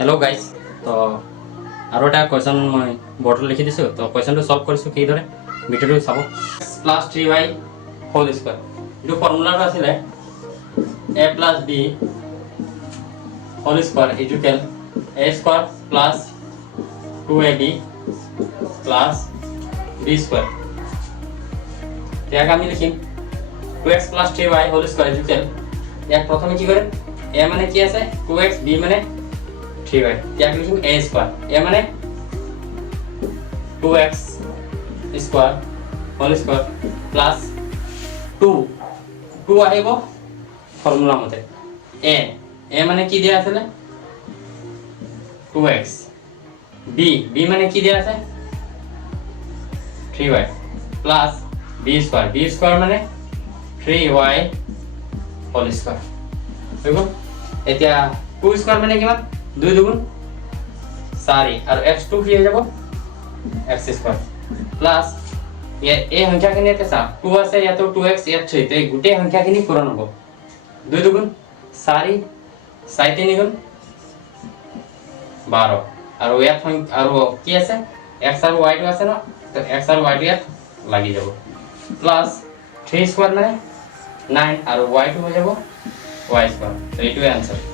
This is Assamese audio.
हेलो गाइस तो আৰু এটা কোৱেশ্চন মই বৰ্ডত লিখি দিছো তো কোৱেশ্চনটো সলভ কৰিছো কি ধৰে ভিডিওটো চাব প্লাস 3y হোল স্কয়াৰ এইটো ফৰ্মুলাটো আছিলে a plus b whole square equal a square plus 2ab plus b square ইয়াক আমি লিখিম 2x plus 3y whole square equal ইয়াক প্ৰথমে কি কৰে a মানে কি আছে 2x b মানে 3y ইয়াক লিখিম a স্কয়ার a মানে 2x square whole square plus 2 আহিব ফর্মুলা মতে a মানে কি দিয়া আছে 2x b মানে কি দিয়া আছে 3y প্লাস b স্কয়ার মানে 3y হোল স্কয়ার ঠিক আছে এতিয়া 2 স্কয়ার মানে কিমান 2 দুগুণ 4 আর x2 কি হয়ে যাব x স্কয়ার প্লাস এই সংখ্যাখিনি এতে চা 2 আছে ইয়াতো 2x ইয়াত 3 তো এই গোটেই সংখ্যাখিনি পূৰণ হ'ব 2 দুগুণ 4 4 3 গুণ 12 আৰু ইয়াত আৰু কি আছে x আৰু y টো আছে না তো x আৰু y টো ইয়াত লাগি যাব প্লাস 3 স্কয়াৰ মানে 9 আৰু y টো হৈ যাব y স্কয়াৰ তো এইটোৱে আনসাৰ